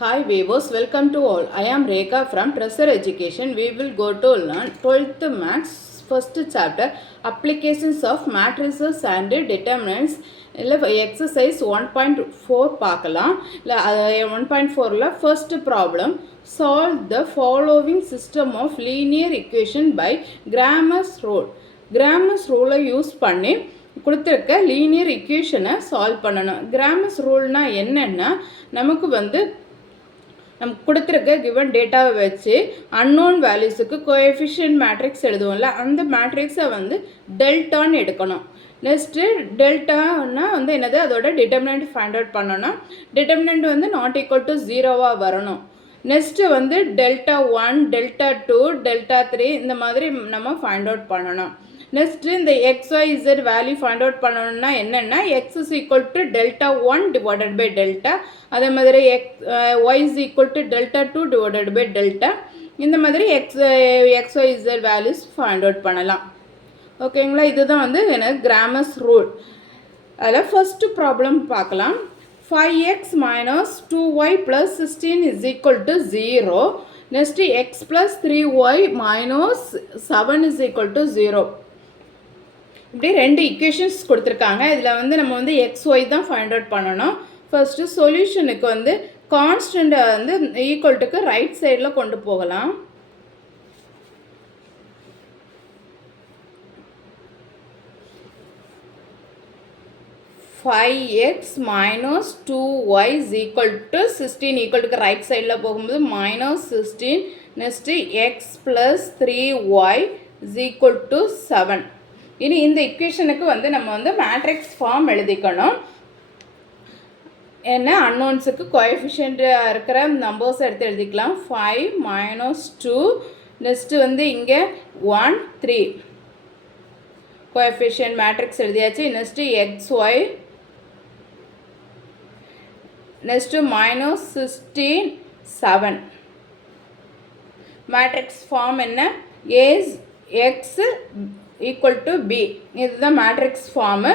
Hi viewers, welcome to all. I am Rekha from Treasure Education. We will go to learn 12th Maths first chapter Applications of Matrices and Determinants. Exercise 1.4 பார்க்கலாம். 1.4ல first problem. Solve the following system of linear equation by Grammar's rule. Grammar's rule use பண்ணி கொடுத்துருக்க linear இக்குவேஷனை solve பண்ணணும். Cramer's ரூல்னா என்னென்னா நமக்கு நமக்கு கொடுத்துருக்க given டேட்டாவை வச்சு அன்னோன் வேல்யூஸுக்கு கோஎஃபிஷியன்ட் மேட்ரிக்ஸ் எழுதுவோம்ல, அந்த மேட்ரிக்ஸை டெல்டான்னு எடுக்கணும். நெக்ஸ்ட்டு டெல்டான்னா என்னது, அதோட டிட்டர்மினன்ட் ஃபைண்ட் அவுட் பண்ணணும். டிட்டர்மினன்ட் நாட் ஈக்குவல் டு 0வாக வரணும். நெக்ஸ்ட்டு டெல்டா 1, டெல்டா 2, டெல்டா 3 இந்த மாதிரி நம்ம ஃபைண்ட் அவுட் பண்ணணும். நெக்ஸ்ட்டு இந்த XYZ வேல்யூ ஃபைண்ட் அவுட் பண்ணணும்னா என்னென்னா X is equal to delta 1 divided by delta, அதே மாதிரி Y is equal to delta 2 divided by delta, இந்த மாதிரி XYZ வேல்யூஸ் ஃபைண்ட் அவுட் பண்ணலாம். ஓகேங்களா, இதுதான் எனக்கு கிராமர்ஸ் ரூல். அதில் ஃபஸ்ட்டு ப்ராப்ளம் பார்க்கலாம். 5x minus 2y plus 16 is equal to 0. Next x plus 3y minus 7 is equal to 0. இப்படி ரெண்டு இக்குவேஷன்ஸ் கொடுத்துருக்காங்க. இதில் நம்ம XY தான் ஃபைண்ட் அவுட் பண்ணணும். ஃபர்ஸ்ட்டு சொல்யூஷனுக்கு கான்ஸ்டண்ட்டை ஈக்குவல்ட்டுக்கு ரைட் சைடில் கொண்டு போகலாம். (5x minus 2y is equal to 16) ஈக்குவல்ட்டுக்கு right சைடில் போகும்போது -16. Next x plus 3y is equal to 7. இனி இந்த இக்குவேஷனுக்கு நம்ம மேட்ரிக்ஸ் ஃபார்ம் எழுதிக்கணும். என்ன அன்னோன்ஸுக்கு கோஎஃபிஷியண்ட்டாக இருக்கிற நம்பர்ஸ் எடுத்து எழுதிக்கலாம். 5 - 2. நெக்ஸ்ட்டு இங்கே 1 3 கோஎஃபிஷியன்ட் மேட்ரிக்ஸ் எழுதியாச்சு. Next XY. Next -16 7. Matrix form என்ன, A X equal to B, இதுதான் மேட்ரிக்ஸ் ஃபார்மு.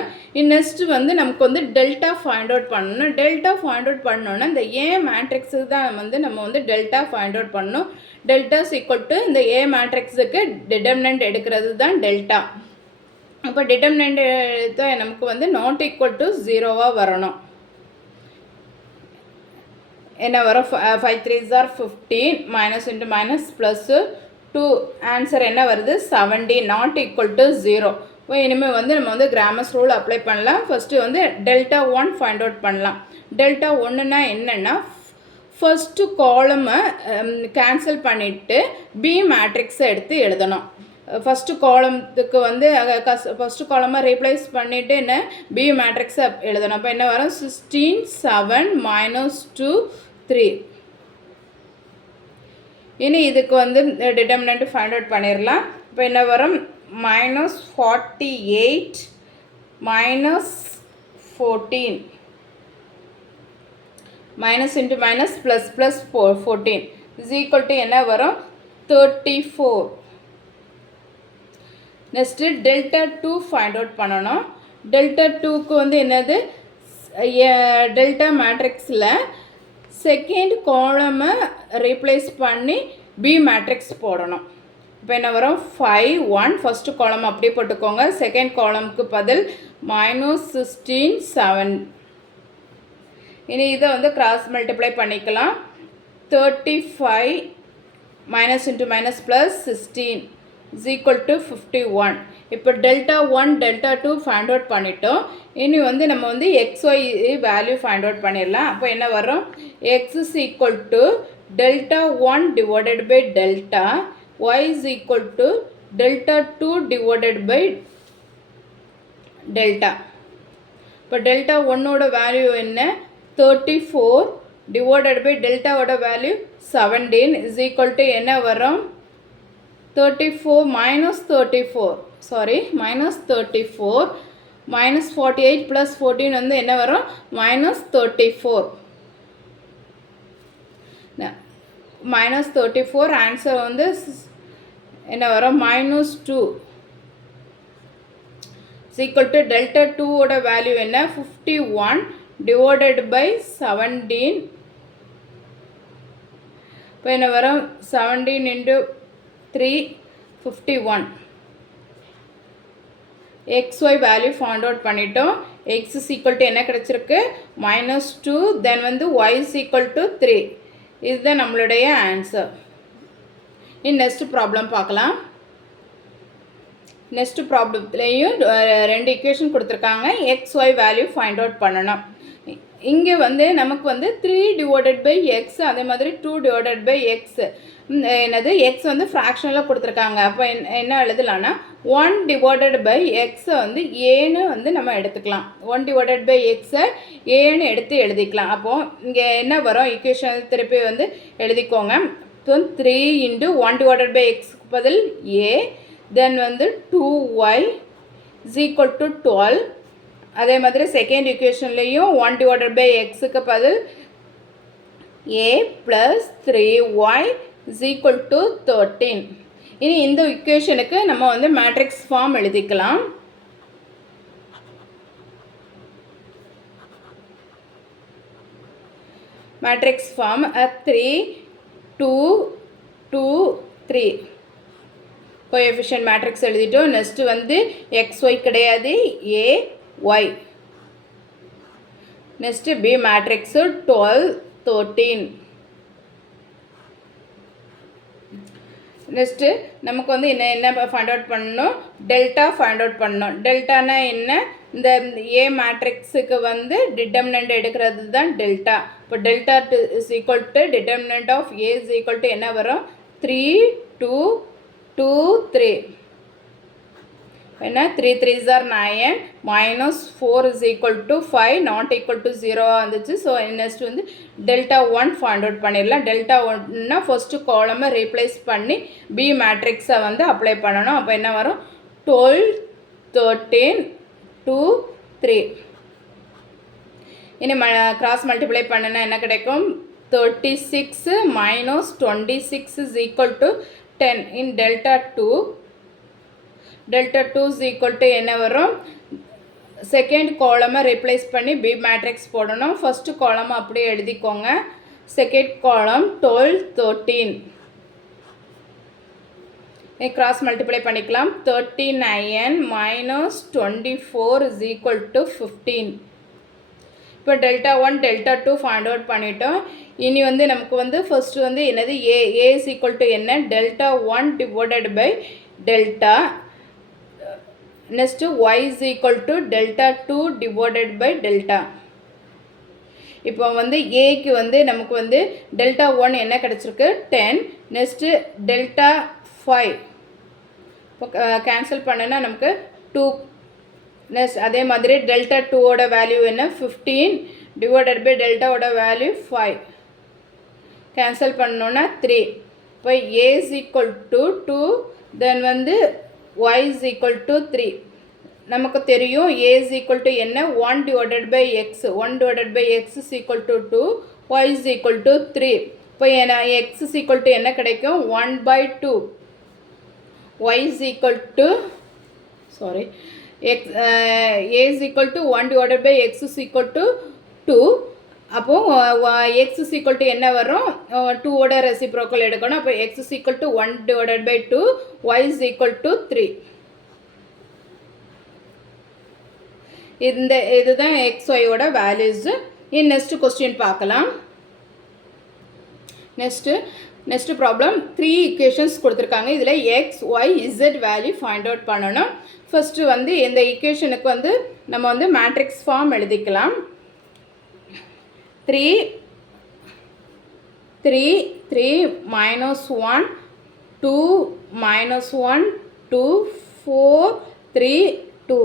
நெக்ஸ்ட்டு நமக்கு டெல்டா ஃபைண்ட் அவுட் பண்ணணும். டெல்டா ஃபைண்ட் அவுட் பண்ணோன்னா இந்த ஏ மேட்ரிக்ஸுக்கு தான் நம்ம டெல்டா ஃபைண்ட் அவுட் பண்ணணும். டெல்டாஸ் ஈக்குவல் டு இந்த ஏ மேட்ரிக்ஸுக்கு டிட்டர்மினன்ட் எடுக்கிறது தான் டெல்டா. அப்போ டிட்டர்மினன்ட் தான் நமக்கு நாட் ஈக்குவல் டு 0வாக வரணும். என்ன வரும், 5 3s are 15, minus into minus plus 2, answer என்ன வருது 70, நாட் ஈக்குவல் டு 0. இப்போ இனிமேல் நம்ம கிராமர்ஸ் ரூல் அப்ளை பண்ணலாம். ஃபஸ்ட்டு டெல்டா 1 ஃபைண்ட் அவுட் பண்ணலாம். டெல்டா 1னா என்னென்னா, ஃபஸ்ட்டு காலமை கேன்சல் பண்ணிவிட்டு பி மேட்ரிக்ஸை எடுத்து எழுதணும். ஃபஸ்ட்டு காலத்துக்கு ஃபஸ்ட்டு காலமாக ரீப்ளேஸ் பண்ணிவிட்டு என்ன பி மேட்ரிக்ஸை எழுதணும். அப்போ என்ன வரும், 16 7 -2 3. இனி இதுக்கு டிட்டர்மினன்ட் ஃபைண்ட் அவுட் பண்ணிடலாம். இப்போ என்ன வரும், -48 -14, minus into minus plus plus 14 is equal to என்ன வரும், 34. நெக்ஸ்ட்டு டெல்டா 2 ஃபைண்ட் அவுட் பண்ணணும். டெல்டா 2க்கு என்னது, டெல்டா மேட்ரிக்ஸில் செகண்ட் காலமை ரீப்ளேஸ் பண்ணி பி மேட்ரிக்ஸ் போடணும். இப்போ என்ன வரும், 5 1, ஃபஸ்ட்டு காலம் அப்படியே போட்டுக்கோங்க. செகண்ட் காலமுக்கு பதில் -16 7. இனி இதை கிராஸ் மல்டிப்ளை பண்ணிக்கலாம். 35 minus into minus plus 16 is equal to 51. இப்போ டெல்டா 1 டெல்டா 2 ஃபைண்ட் அவுட் பண்ணிட்டோம். இனி நம்ம XY வேல்யூ ஃபைண்ட் அவுட் பண்ணிடலாம். அப்போ என்ன வரும், x is equal to delta 1 divided by delta, y is equal to delta 2 divided by delta. இப்போ delta 1ஓட வேல்யூ என்ன, 34 divided by டெல்டாவோட வேல்யூ 17 is equal to என்ன வரும், 34 -34 -48 plus 14 என்ன வரும், -34. -34 ஆன்சர் என்ன வரும், -2 is equal to delta 2ஓட வேல்யூ என்ன, 51 divided by 17 இப்போ என்ன வரும் 17 into 3 51. xy value find out பண்ணிட்டோம். x is equal to என்ன கிடைச்சிருக்கு -2, தென் வந்து y is equal to 3. இதுதான் நம்மளுடைய ஆன்சர். நெக்ஸ்ட் ப்ராப்ளம் பார்க்கலாம். நெக்ஸ்ட் ப்ராப்ளத்துலேயும் ரெண்டு ஈக்குவேஷன் கொடுத்துருக்காங்க. xy வேல்யூ ஃபைண்ட் அவுட் பண்ணணும். இங்கே வந்து நமக்கு வந்து 3 டிவைடட் பை எக்ஸ், அதே மாதிரி 2 டிவைடட் பை எக்ஸ், என்னது எக்ஸ் வந்து ஃப்ராக்ஷனில் கொடுத்துருக்காங்க. அப்போ என்ன எழுதலாம்னா 1 டிவைடட் பை எக்ஸை வந்து ஏன்னு வந்து நம்ம எடுத்துக்கலாம். 1 டிவைடட் பை எக்ஸை ஏன்னு எடுத்து எழுதிக்கலாம். அப்போது இங்கே என்ன வரும் ஈக்குவேஷன் திருப்பி வந்து எழுதிக்கோங்க. இப்போ 3 into 1 டிவைடட் பை எக்ஸுக்கு பதில் ஏ, தென் வந்து 2y is equal to 12. அதே மாதிரி செகண்ட் ஈக்குவேஷன்லேயும் 1 டிவைடட் பை எக்ஸுக்கு பதில் ஏ plus 3y is equal to 13. இனி இந்த ஈக்குவேஷனுக்கு நம்ம வந்து மேட்ரிக்ஸ் ஃபார்ம் எழுதிக்கலாம். மேட்ரிக்ஸ் ஃபார்ம் 3 2 2 3 கோஎஃபிஷியன்ட் மேட்ரிக்ஸ் எழுதிட்டோம். நெக்ஸ்ட்டு வந்து xy கிடையாது, a y. Next B matrix 12 13. Next நமக்கு வந்து என்ன ஃபைண்ட் அவுட் பண்ணணும், டெல்டா ஃபைண்ட் அவுட் பண்ணணும். டெல்டானா என்ன, இந்த ஏ மேட்ரிக்ஸுக்கு வந்து டிட்டர்மினன்ட் எடுக்கிறது தான் டெல்டா. இப்போ delta is equal to determinant of A is equal to என்ன வரும் 3 2 2 3. என்ன 3 3s are 9 minus 4 is equal to 5 not equal to 0 வந்துச்சு. ஸோ நெக்ஸ்ட் வந்து டெல்டா 1 ஃபைண்ட் அவுட் பண்ணிடலாம். டெல்டா 1னா ஃபஸ்ட்டு காலமை ரீப்ளேஸ் பண்ணி பி மேட்ரிக்ஸை வந்து அப்ளை பண்ணணும். அப்போ என்ன வரும் 12 13 2 3. இனி கிராஸ் மல்டிப்ளை பண்ணுனா என்ன கிடைக்கும் 36 minus 26 is equal to 10 in delta 2. delta 2 is equal to என்ன வரும், செகண்ட் காலமை ரீப்ளேஸ் பண்ணி பி மேட்ரிக்ஸ் போடணும். ஃபஸ்ட்டு காலம் அப்படியே எழுதிக்கோங்க. Second column 12 13. கிராஸ் மல்டிப்ளை பண்ணிக்கலாம். 39 minus 24 is equal to 15. இப்போ டெல்டா 1 டெல்டா 2 ஃபைண்ட் அவுட் பண்ணிட்டோம். இனி வந்து நமக்கு வந்து ஃபஸ்ட்டு வந்து என்னது ஏ இஸ் ஈக்குவல் டு என்ன delta 1 divided by delta. Next y is equal to delta 2 divided by delta. இப்போ வந்து ஏக்கு வந்து நமக்கு வந்து டெல்டா 1 என்ன கிடச்சிருக்கு 10. நெக்ஸ்ட்டு டெல்டா 5 இப்போ கேன்சல் பண்ணுன்னா நமக்கு 2. நெக்ஸ்ட் அதே மாதிரி டெல்டா 2ஓட வேல்யூ என்ன 15 டிவைடட் பை டெல்டாவோட வேல்யூ 5. கேன்சல் பண்ணோன்னா 3. இப்போ ஏ இஸ் ஈக்குவல் டு 2, தென் வந்து y is equal to 3. நமக்கு தெரியும் a is equal to என்ன 1 divided by x. 1 divided by x is equal to 2, y is equal to 3. இப்போ x is equal to என்ன கிடைக்கும் 1 by 2. y is equal to a is equal to 1 divided by x is equal to 2. அப்போது x is equal to என்ன வரும் 2ஓட reciprocal எடுக்கணும். அப்போ x is equal to 1 divided by 2, y is equal to 3. இதுதான் xyயோட values. Next question பார்க்கலாம். Next problem 3 equations கொடுத்துருக்காங்க. இதில் x y z value find out பண்ணணும். ஃபஸ்ட்டு வந்து இந்த ஈக்குவேஷனுக்கு வந்து நம்ம வந்து மேட்ரிக்ஸ் ஃபார்ம் எழுதிக்கலாம். 3 3 minus 1 2 minus 1 2 4 3 2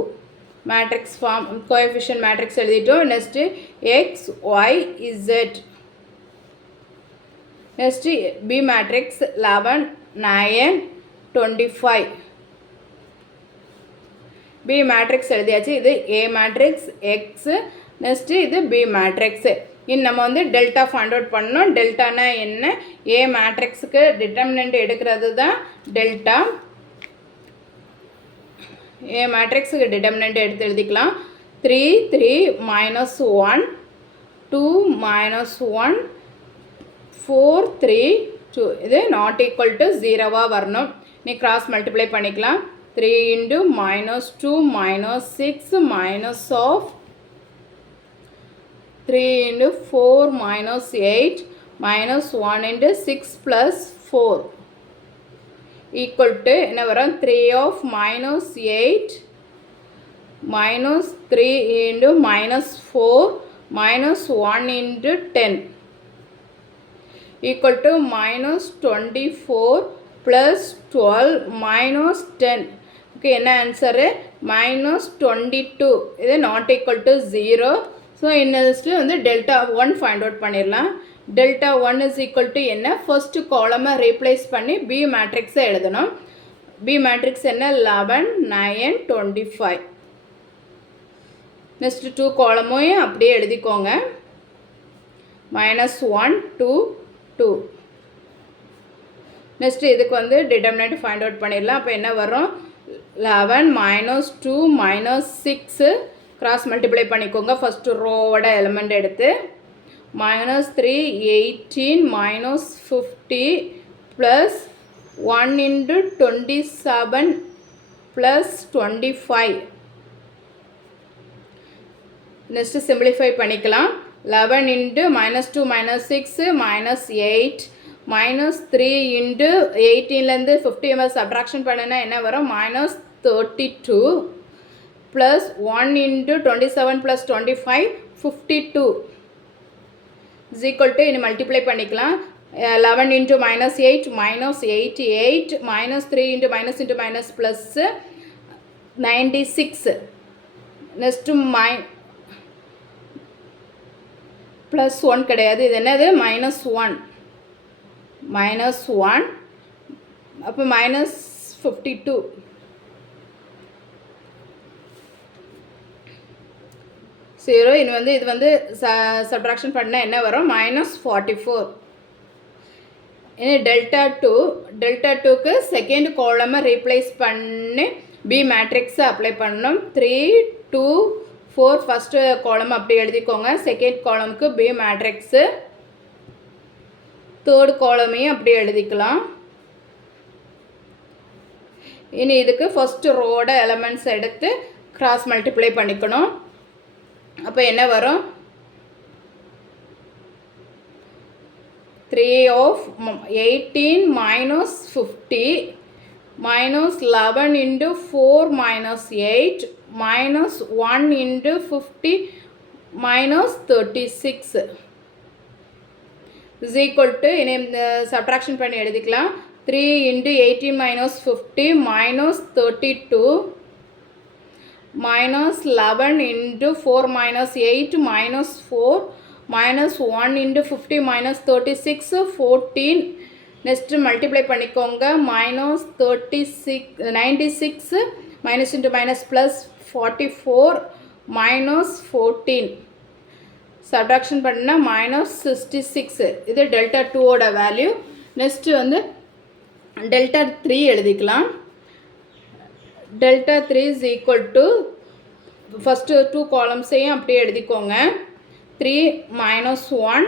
matrix form coefficient matrix எழுதிட்டோம். Next X Y Z. Next B matrix 11 9 25. B matrix எழுதியாச்சு. இது ஏ மேட்ரிக்ஸ் எக்ஸு. நெக்ஸ்ட்டு இது பி மேட்ரிக்ஸு. நம்ம வந்து டெல்டா ஃபைண்ட் அவுட் பண்ணோம். டெல்டானா என்ன, ஏ மேட்ரிக்ஸுக்கு டிட்டர்மினன்ட் எடுக்கிறது தான் டெல்டா. ஏ மேட்ரிக்ஸுக்கு டிட்டர்மினன்ட் எடுத்து எழுதிக்கலாம். 3 3 minus 1 2 minus 1 4 3 2 இது நாட் ஈக்குவல் டு 0வாக வரணும். நீ கிராஸ் மல்டிப்ளை பண்ணிக்கலாம். 3 into minus 2 minus 6 minus of 3 into 4 minus 8 minus 1 into 6 plus 4 equal to என்ன வரும் 3 of minus 8 minus 3 into minus 4 minus 1 into 10 equal to minus 24 plus 12 minus 10. Okay, என்ன answer minus 22. இது not equal to 0. So இன்னில் வந்து delta 1 find out பண்ணிடலாம். Delta 1 is equal to என்ன first காலமை replace பண்ணி B மேட்ரிக்ஸை எழுதணும். பி மேட்ரிக்ஸ் என்ன 11 9 25. Next 2 காலமையும் அப்படியே எழுதிக்கோங்க. minus 1 2 2. நெக்ஸ்ட் இதுக்கு வந்து டிட்டர்மினன்ட் ஃபைண்ட் அவுட் பண்ணிடலாம். அப்போ என்ன வரும் 11 minus 2 minus 6 கிராஸ் மல்டிப்ளை பண்ணிக்கோங்க. ஃபஸ்ட்டு ரோவோட எலிமெண்ட் எடுத்து minus 3 18 minus 50 plus 1 into 27 plus 25. Next simplify பண்ணிக்கலாம். 11 into minus 2 minus 6 minus 8 minus 3 into 18லேருந்து 50 subtraction பண்ணினா என்ன வரும் minus 32 plus 1 into 27 plus 25 52 is equal to இனி மல்டிப்ளை பண்ணிக்கலாம். 11 into minus 8 minus 88 minus 3 into minus plus 96. next plus 1 கிடையாது, இது என்னது minus 1 அப்போ minus 52. ஜீரோ இது வந்து சப்ட்ராக்ஷன் பண்ணால் என்ன வரும் minus 44. இனி டெல்டா 2க்கு செகண்ட் காலமை ரீப்ளேஸ் பண்ணி பி மேட்ரிக்ஸை அப்ளை பண்ணணும். 3 2 4 ஃபஸ்ட்டு காலம் அப்படி எழுதிக்கோங்க. செகண்ட் காலமுக்கு பி மேட்ரிக்ஸு, தேர்ட் காலமையும் அப்படி எழுதிக்கலாம். இனி இதுக்கு ஃபஸ்ட்டு ரோட எலமெண்ட்ஸ் எடுத்து கிராஸ் மல்டிப்ளை பண்ணிக்கணும். அப்போ என்ன வரும் 3 of 18 minus 50 minus 11 into 4 minus 8 minus 1 into 50 minus 36 is equal to subtraction பண்ணி எழுதிக்கலாம். 3 into 18 minus 50 minus 32 minus 11 into 4 minus 8 minus 4 minus 1 into 50 minus 36 14. next multiply பண்ணிக்கோங்க. minus 96 minus into minus plus 44 minus 14 subtraction பண்ணா minus 66. இது delta 2 ஓட value. next வந்து delta 3 எழுதிக்கலாம். delta 3 is equal to first 2 columnsையும் அப்படியே எழுதிக்கோங்க. 3 minus 1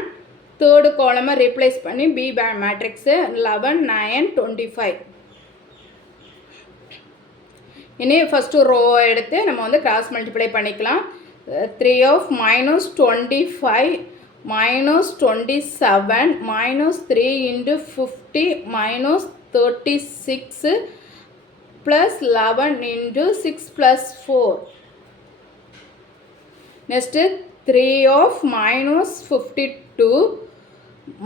third column replace பண்ணி B matrix 11 9 25. இனி first row எடுத்து நம்ம வந்து cross multiply பண்ணிக்கலாம். 3 of minus 25 minus 27 minus 3 into 50 minus 36 plus 11 into 6 plus 4. Next 3 of minus 52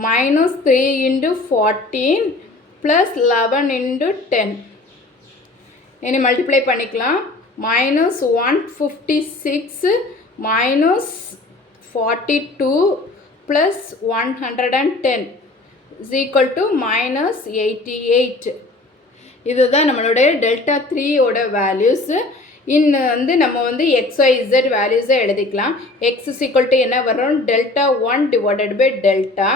minus 3 into 14 plus 11 into 10. இனி multiply பண்ணிக்கலாம். minus 156 minus 42 plus 110 is equal to minus 88. இதுதான் நம்மளுடைய டெல்டா 3 ஓட வேல்யூஸ். வந்து நம்ம வந்து XYZ வேல்யூஸை எழுதிக்கலாம். X is equal to என்ன வரும் delta 1 divided by delta,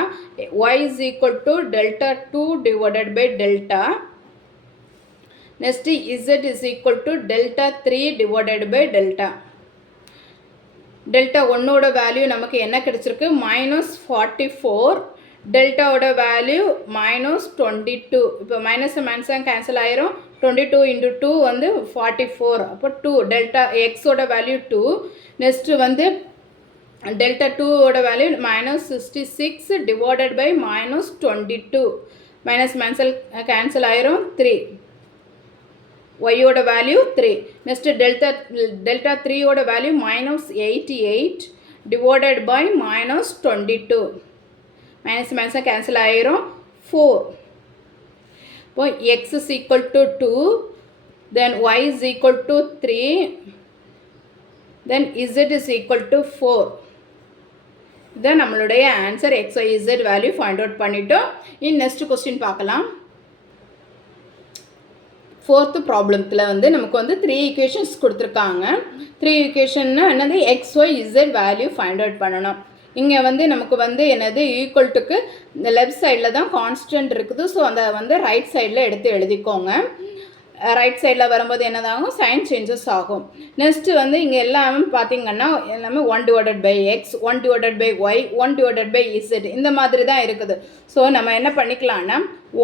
Y is equal to delta 2 divided by delta, next Z is equal to delta 3 divided by delta. delta 1 ஓட வேல்யூ நமக்கு என்ன கிடைச்சிருக்கு minus 44, டெல்டாவோட வேல்யூ -22. இப்போ மைனஸ் கேன்சல் ஆயிரும். 22 × 2 வந்து 44. அப்போ 2 டெல்டா எக்ஸோட வேல்யூ 2. நெக்ஸ்ட்டு வந்து டெல்டா 2ஓட value -66 divided by -22. Minus cancel ஆயிரும் 3. ஒய்யோட வேல்யூ 3. நெக்ஸ்ட்டு டெல்டா 3ஓட value -88 divided by -22. Minus cancel ஆயிரும் 4. இப்போ x is equal to 2, then y is equal to 3, then z is equal to 4. இதான் நம்மளுடைய answer. x, y, z value find out பண்ணிட்டோம். Next question பார்க்கலாம். 4th ப்ராப்ளத்தில் வந்து நமக்கு வந்து 3 ஈக்குவேஷன்ஸ் கொடுத்துருக்காங்க. 3 ஈக்குவேஷன்னா என்னது, X Y Z value find out பண்ணணும். இங்கே வந்து நமக்கு வந்து என்னது ஈக்குவல்ட்டுக்கு இந்த லெஃப்ட் சைடில் தான் கான்ஸ்டன்ட் இருக்குது. ஸோ அந்த வந்து ரைட் சைடில் எடுத்து எழுதிக்கோங்க. ரைட் சைடில் வரும்போது என்னதாகும், சைன் சேஞ்சஸ் ஆகும். நெக்ஸ்ட்டு வந்து இங்கே எல்லாமே பார்த்திங்கன்னா எல்லாமே 1/x, 1/y, 1/z இந்த மாதிரி தான் இருக்குது. ஸோ நம்ம என்ன பண்ணிக்கலாம்னா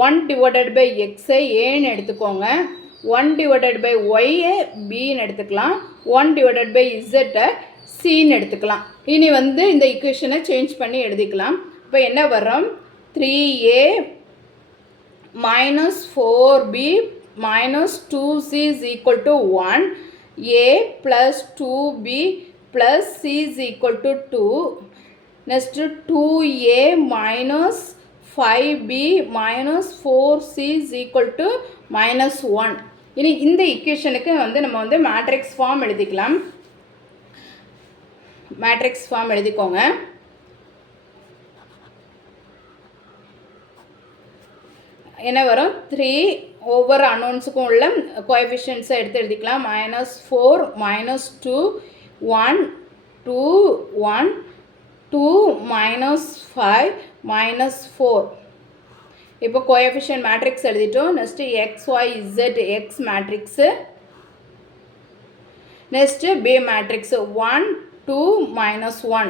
1/xஐ ஏன்னு எடுத்துக்கோங்க, 1/yஐ பின்னு எடுத்துக்கலாம், 1/zஐ சின்னு எடுத்துக்கலாம். இனி வந்து இந்த ஈக்குவேஷனை சேஞ்ச் பண்ணி எழுதிக்கலாம். இப்போ என்ன வரும், 3a - 4b - 2c is equal to 1, a plus 2b plus c is equal to 2. Next 2a minus 5b minus 4c is equal to -1. இனி இந்த ஈக்குவேஷனுக்கு வந்து நம்ம வந்து மேட்ரிக்ஸ் ஃபார்ம் எழுதிக்கலாம். மேட்ரிக்ஸ் ஃபார்ம் எழுதிக்கோங்க. என்ன வரும், 3 ஒவ்வொரு அன்னோன்ஸுக்கும் உள்ள கோஎஃபிஷியன்ட்ஸை எடுத்து எழுதிக்கலாம். -4 -2 1 2 1 2 -5 -4. இப்போ கோஎஃபிஷியன்ட் மேட்ரிக்ஸ் எழுதிட்டோம். Next X Y z x matrix. Next B matrix 1 2 -1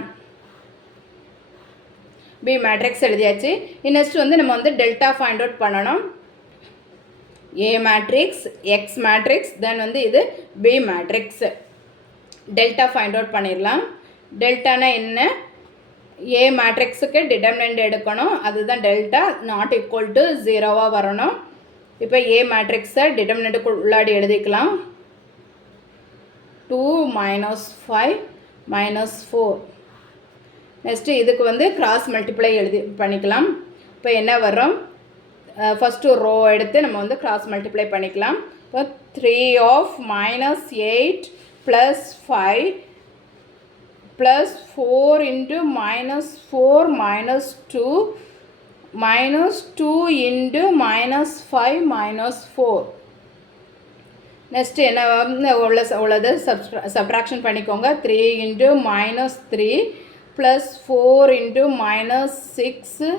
B matrix எழுதியாச்சு. நெக்ஸ்ட் வந்து நம்ம வந்து டெல்டா ஃபைண்ட் அவுட் பண்ணணும். A matrix, X matrix, then வந்து இது B matrix. Delta find out பண்ணிடலாம். டெல்டானா என்ன, ஏ மேட்ரிக்ஸுக்கு டிட்டர்மினன்ட் எடுக்கணும், அதுதான் டெல்டா. நாட் ஈக்குவல் டு 0வாக வரணும். இப்போ ஏ மேட்ரிக்ஸை டிட்டர்மினன்ட்டுக்கு உள்ளாடி எழுதிக்கலாம். 2 -5 -4. நெக்ஸ்ட்டு இதுக்கு வந்து கிராஸ் மல்டிப்ளை பண்ணிக்கலாம். இப்போ என்ன வரும், ஃபஸ்ட்டு ரோ எடுத்து நம்ம வந்து கிராஸ் மல்டிப்ளை பண்ணிக்கலாம். இப்போ 3 -8 + 5 + 4 × -4 -2 -2 × -5 -4. நெக்ஸ்ட்டு என்ன உள்ளது சப்ட்ராக்ஷன் பண்ணிக்கோங்க. 3 × -3 + 4 × -6.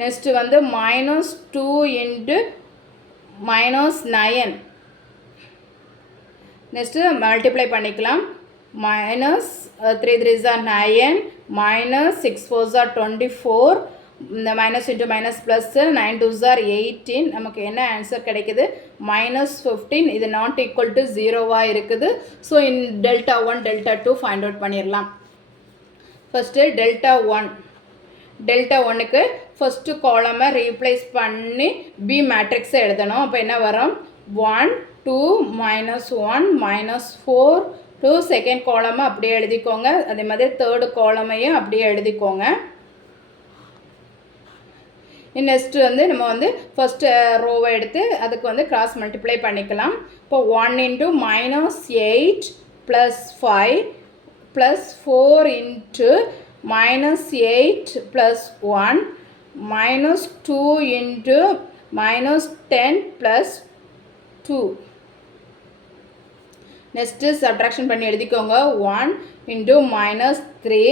நெக்ஸ்ட்டு வந்து -2 × -9. நெக்ஸ்ட்டு மல்டிப்ளை பண்ணிக்கலாம். -3 3s are 9 -6 4s are 24. இந்த minus into minus plus 9 2s are 18. நமக்கு என்ன ஆன்சர் கிடைக்குது, -15. இது நாட் ஈக்குவல் டு 0வாக இருக்குது. So in delta 1 delta 2 find out பண்ணிடலாம். ஃபஸ்ட்டு டெல்டா 1க்கு ஃபஸ்ட்டு காலமை ரீப்ளேஸ் பண்ணி பி மேட்ரிக்ஸை எழுதணும். அப்போ என்ன வரும், 1 2 -1 -4 2. செகண்ட் காலமை அப்படியே எழுதிக்கோங்க. அதே மாதிரி தேர்டு காலமையும் அப்படியே எழுதிக்கோங்க. நெக்ஸ்ட்டு வந்து நம்ம வந்து ஃபஸ்ட்டு ரோவை எடுத்து அதுக்கு வந்து கிராஸ் மல்டிப்ளை பண்ணிக்கலாம். இப்போ 1 × -8 + 5 + 4 × -8 + 1 -2 × -10 + 2. நெக்ஸ்ட்டு சப்ட்ராக்ஷன் பண்ணி எழுதிக்கோங்க. 1 × -3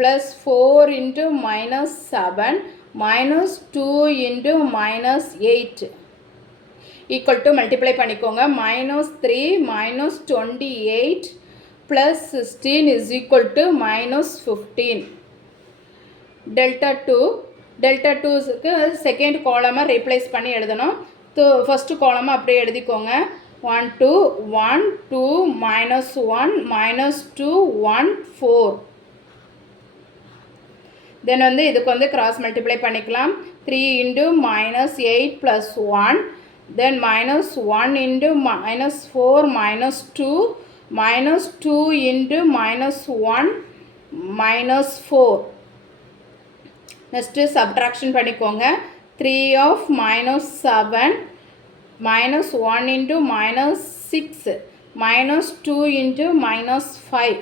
+ 4 × -7 -2 × -8 ஈக்குவல் டு மல்டிப்ளை பண்ணிக்கோங்க. -3 -28 + 16 is equal to -15. டெல்டா டூஸுக்கு செகண்ட் காலமாக ரீப்ளேஸ் பண்ணி எழுதணும். ஃபஸ்ட்டு காலமாக அப்படியே எழுதிக்கோங்க. 1 2 1 2 -1 -2 1 4. தென் வந்து இதுக்கு வந்து கிராஸ் மல்டிப்ளை பண்ணிக்கலாம். 3 × -8 + 1, தென் -1 × -4 -2, -2 × -1 -4. நெக்ஸ்ட்டு சப்ட்ராக்ஷன் பண்ணிக்கோங்க. 3 of -7 -1 × -6 -2 × -5.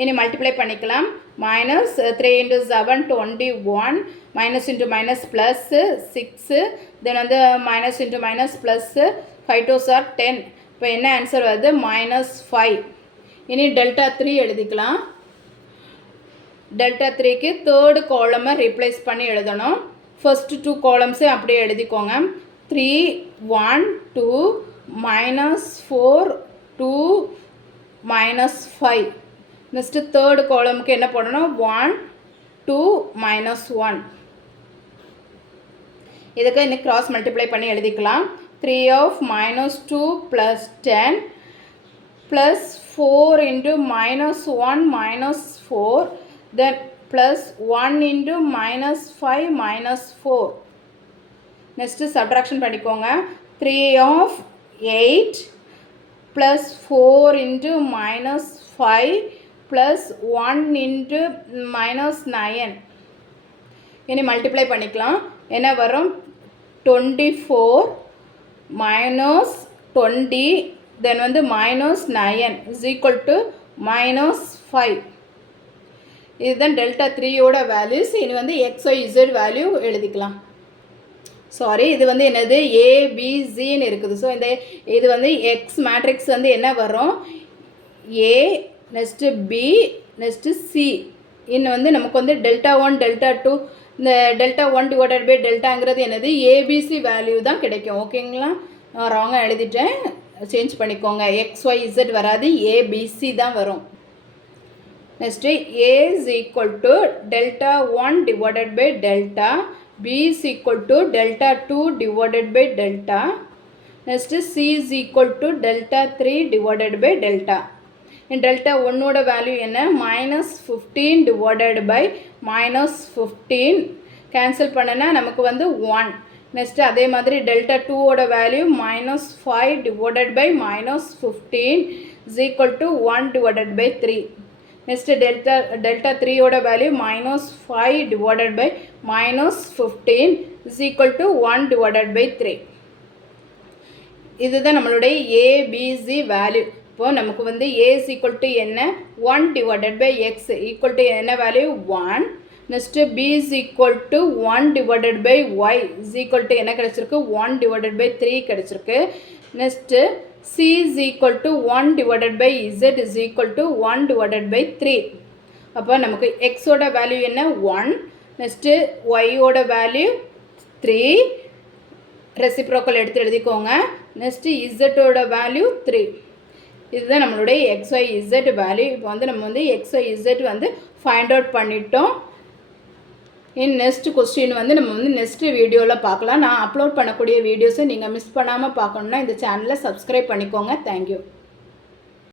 இனி மல்டிப்ளை பண்ணிக்கலாம். -3 × 7 21, minus into minus plus 6, then வந்து minus into minus plus 5 2s are 10. இப்போ என்ன ஆன்சர் வருது? -5. இனி டெல்டா 3 எழுதிக்கலாம். டெல்டா 3க்கு தேர்டு காலமை ரீப்ளேஸ் பண்ணி எழுதணும். ஃபர்ஸ்ட் 2 காலம்ஸே அப்படியே எழுதிக்கோங்க. 3 1 2 -4 2 -5. நெக்ஸ்ட்டு தேர்டு காலமுக்கு என்ன போடணும்? 1 2 -1. இதுக்கு இன்னும் கிராஸ் மல்டிப்ளை பண்ணி எழுதிக்கலாம். 3 of -2 + 10 + 4 × -1 -4, then plus 1 × -5 -4. Next subtraction பண்ணிக்கோங்க. 3 of 8 + 4 × -5 + 1 × -9. இனி மல்டிப்ளை பண்ணிக்கலாம். என்ன வரும்? 24 - 20, தென் வந்து -9 = -5. இதுதான் டெல்டா 3யோட வேல்யூஸ். இனி வந்து XYZ வேல்யூ எழுதிக்கலாம். சாரி, இது வந்து என்னது? ABCன்னு இருக்குது. ஸோ இது வந்து எக்ஸ் மேட்ரிக்ஸ் வந்து என்ன வரும்? A, next B, next C. இன்னும் வந்து நமக்கு வந்து டெல்டா 1 டெல்டா 2, இந்த டெல்டா 1 / டெல்டாங்கிறது என்னது? ABC வேல்யூ தான் கிடைக்கும். ஓகேங்களா? நான் ராங்காக எழுதிட்டேன், சேஞ்ச் பண்ணிக்கோங்க. XYZ வராது, ABC தான் வரும். Next A = delta 1 / delta, B = delta 2 / delta, next C = delta 3 / delta. Delta 1ஓட வேல்யூ என்ன? -15 / -15. கேன்சல் பண்ணனா நமக்கு வந்து 1. நெக்ஸ்ட்டு அதே மாதிரி டெல்டா 2ஓட வேல்யூ -5 / -15 = 1 / 3. நெக்ஸ்ட்டு டெல்டா 3ஓட வேல்யூ -5 / -15 = 1 / 3. இதுதான் நம்மளுடைய ABC வேல்யூ. இப்போது நமக்கு வந்து A = என்ன? 1 / X = என்ன வேல்யூ? 1. நெக்ஸ்ட்டு B = 1 / Y = என்ன கிடச்சிருக்கு? 1 / 3 கிடச்சிருக்கு. Next C = 1 / Z = 1 / 3. அப்போ நமக்கு எக்ஸோட வேல்யூ என்ன? 1. நெக்ஸ்ட்டு ஒய்யோட வேல்யூ 3. ரெசிப்ரோக்கல் எடுத்து எழுதிக்கோங்க. நெக்ஸ்ட்டு இசட்டோட வேல்யூ 3. இதுதான் நம்மளுடைய XYZ வேல்யூ. இப்போ வந்து நம்ம வந்து XYZ வந்து ஃபைண்ட் அவுட் பண்ணிட்டோம். நெக்ஸ்ட் கொஸ்டின் வந்து நம்ம வந்து நெக்ஸ்ட் வீடியோவில் பார்க்கலாம். நான் அப்லோட் பண்ணக்கூடிய வீடியோஸை நீங்கள் மிஸ் பண்ணாமல் பார்க்கணுன்னா இந்த சேனலை சப்ஸ்கிரைப் பண்ணிக்கோங்க. தேங்க்யூ.